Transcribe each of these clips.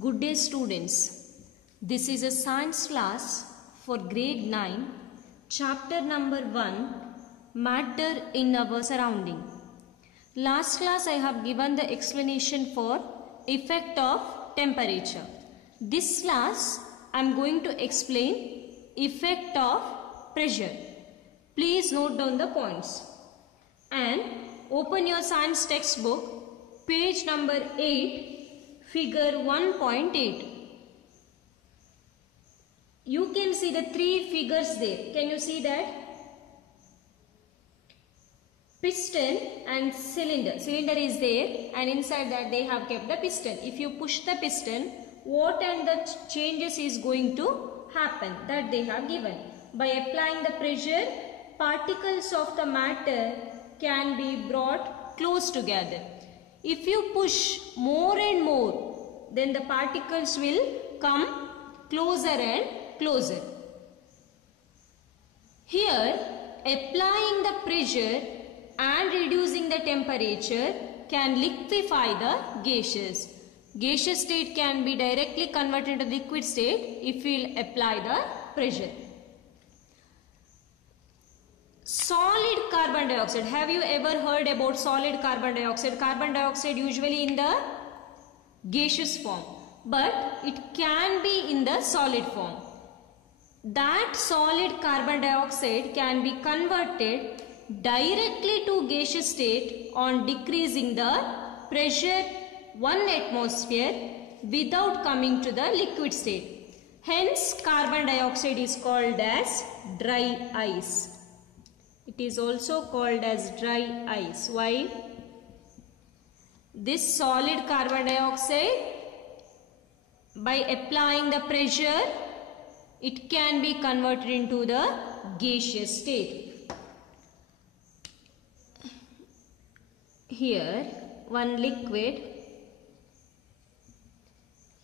Good day students. This is a science class for grade 9, chapter number 1, matter in our surrounding. Last class I have given the explanation for effect of temperature. This class I am going to explain effect of pressure. Please note down the points and open your science textbook, page number 8. Figure 1.8. You can see the three figures there. Can you see that? Piston and cylinder. Cylinder is there and inside that they have kept the piston. If you push the piston, what and the changes is going to happen, that they have given. By applying the pressure, particles of the matter can be brought close together. If you push more and more, then the particles will come closer and closer. Here, applying the pressure and reducing the temperature can liquefy the gaseous. Gaseous state can be directly converted to liquid state if we will apply the pressure. Solid carbon dioxide. Have you ever heard about solid carbon dioxide? Carbon dioxide usually in the gaseous form, but it can be in the solid form. That solid carbon dioxide can be converted directly to gaseous state on decreasing the pressure 1 atmosphere without coming to the liquid state. Hence, carbon dioxide is called as dry ice. It is also called as dry ice. Why? This solid carbon dioxide, by applying the pressure, it can be converted into the gaseous state. Here, one liquid,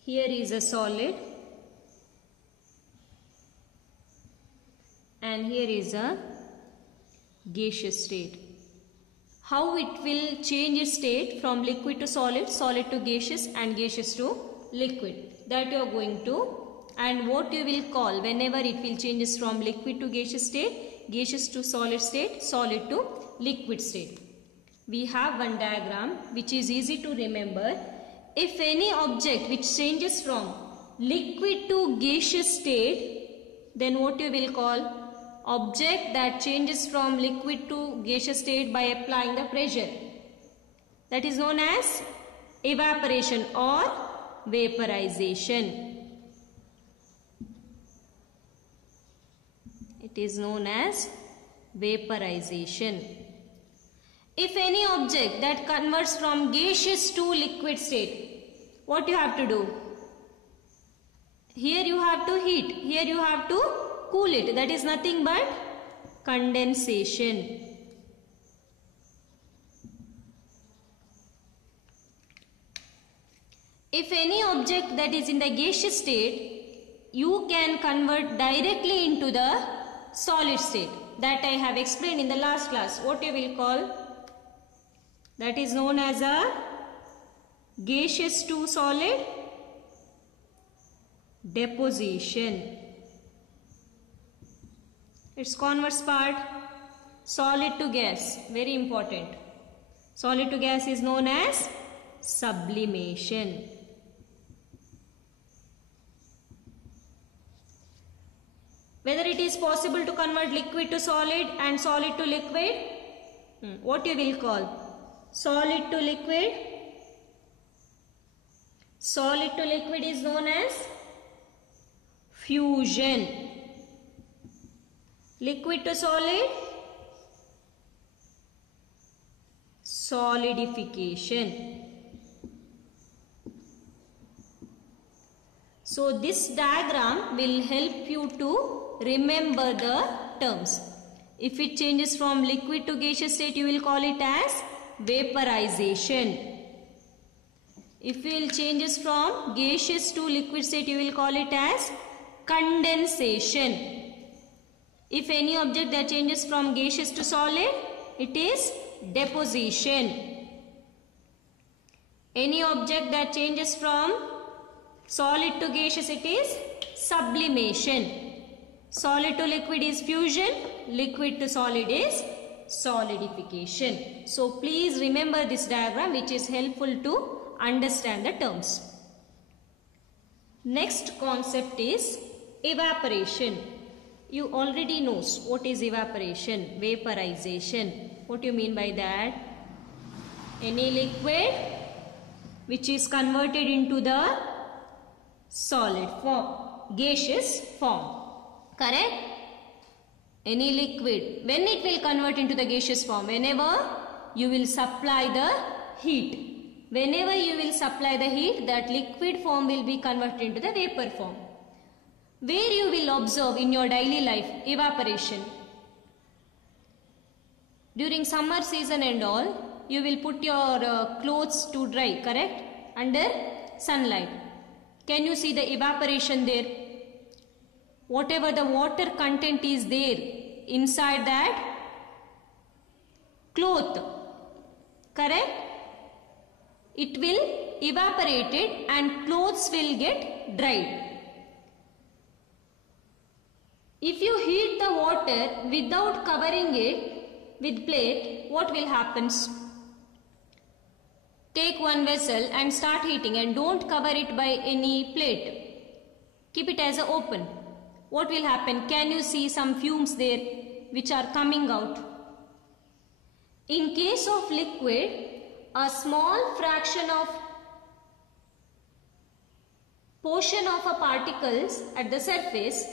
here is a solid, and here is a gaseous state. How it will change its state from liquid to solid, solid to gaseous, and gaseous to liquid, that you are going to, and what you will call whenever it will changes from liquid to gaseous state, gaseous to solid state, solid to liquid state. We have one diagram which is easy to remember. If any object which changes from liquid to gaseous state, then what you will call? Object that changes from liquid to gaseous state by applying the pressure. That is known as evaporation or vaporization. It is known as vaporization. If any object that converts from gaseous to liquid state, what you have to do? Here you have to heat, here you have to cool it. That is nothing but condensation. If any object that is in the gaseous state, you can convert directly into the solid state. That I have explained in the last class. What you will call? That is known as a gaseous to solid deposition. Its converse part, solid to gas, very important. Solid to gas is known as sublimation. Whether it is possible to convert liquid to solid and solid to liquid, what you will call? Solid to liquid. Solid to liquid is known as fusion. Liquid to solid, solidification. So this diagram will help you to remember the terms. If it changes from liquid to gaseous state, you will call it as vaporization. If it changes from gaseous to liquid state, you will call it as condensation. If any object that changes from gaseous to solid, it is deposition. Any object that changes from Solid to gaseous it is sublimation. Solid to liquid is fusion. Liquid to solid is solidification. So please remember this diagram, which is helpful to understand the terms. Next concept is evaporation. You already know what is evaporation, vaporization. What do you mean by that? Any liquid which is converted into the solid form, gaseous form. Correct? Any liquid, when it will convert into the gaseous form? Whenever you will supply the heat. Whenever you will supply the heat, that liquid form will be converted into the vapor form. Where you will observe in your daily life evaporation. During summer season and all, you will put your clothes to dry, correct? Under sunlight. Can you see the evaporation there? Whatever the water content is there inside that cloth, correct? It will evaporate it and clothes will get dried. If you heat the water without covering it with plate, what will happen? Take one vessel and start heating and don't cover it by any plate. Keep it as open. What will happen? Can you see some fumes there which are coming out? In case of liquid, a small fraction of portion of a particles at the surface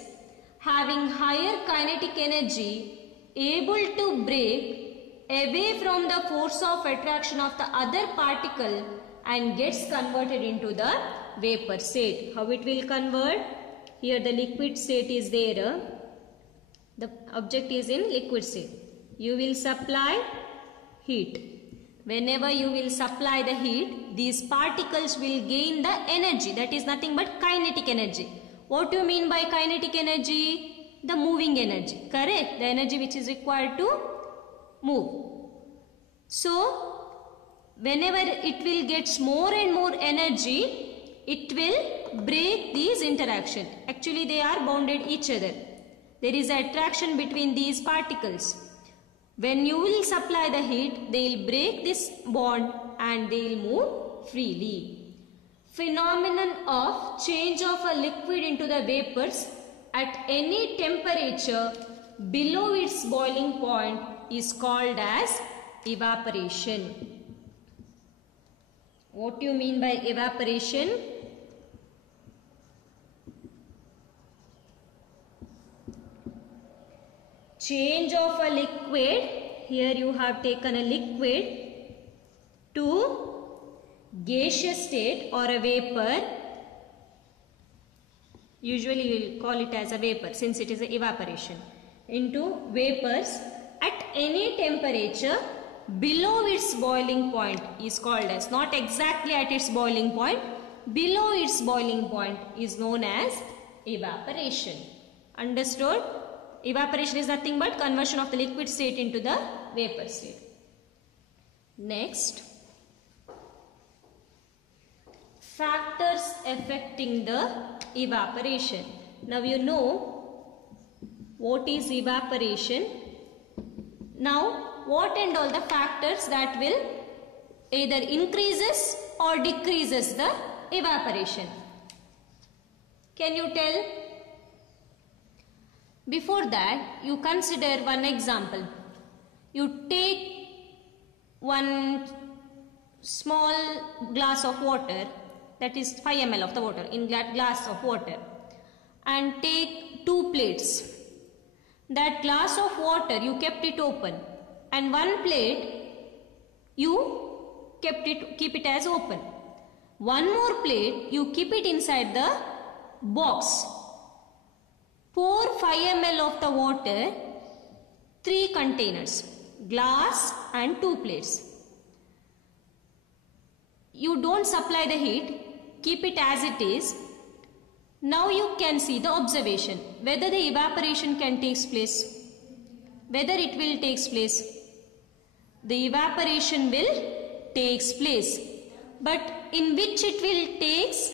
having higher kinetic energy able to break away from the force of attraction of the other particle and gets converted into the vapor state. How it will convert? Here the liquid state is there. The object is in liquid state. You will supply heat. Whenever you will supply the heat, these particles will gain the energy. That is nothing but kinetic energy. What do you mean by kinetic energy? The moving energy. Correct? The energy which is required to move. So, whenever it will get more and more energy, it will break these interaction. Actually, they are bounded each other. There is an attraction between these particles. When you will supply the heat, they will break this bond and they will move freely. Phenomenon of change of a liquid into the vapors at any temperature below its boiling point is called as evaporation. What do you mean by evaporation? Change of a liquid, here you have taken a liquid to gaseous state or a vapor. Usually you will call it as a vapor since it is an evaporation. Into vapors at any temperature below its boiling point is called as, not exactly at its boiling point, below its boiling point is known as evaporation. Understood? Evaporation is nothing but conversion of the liquid state into the vapor state. Next, factors affecting the evaporation. Now you know what is evaporation. Now what and all the factors that will either increases or decreases the evaporation. Can you tell? Before that, you consider one example. You take one small glass of water, that is 5 ml of the water, in that glass of water, and take 2 plates. That glass of water, you kept it open, and one plate, you keep it as open. One more plate, you keep it inside the box. Pour 5 ml of the water, 3 containers, glass and 2 plates. You don't supply the heat, keep it as it is. Now you can see the observation, whether the evaporation can take place, whether it will take place. The evaporation will take place, but in which it will takes,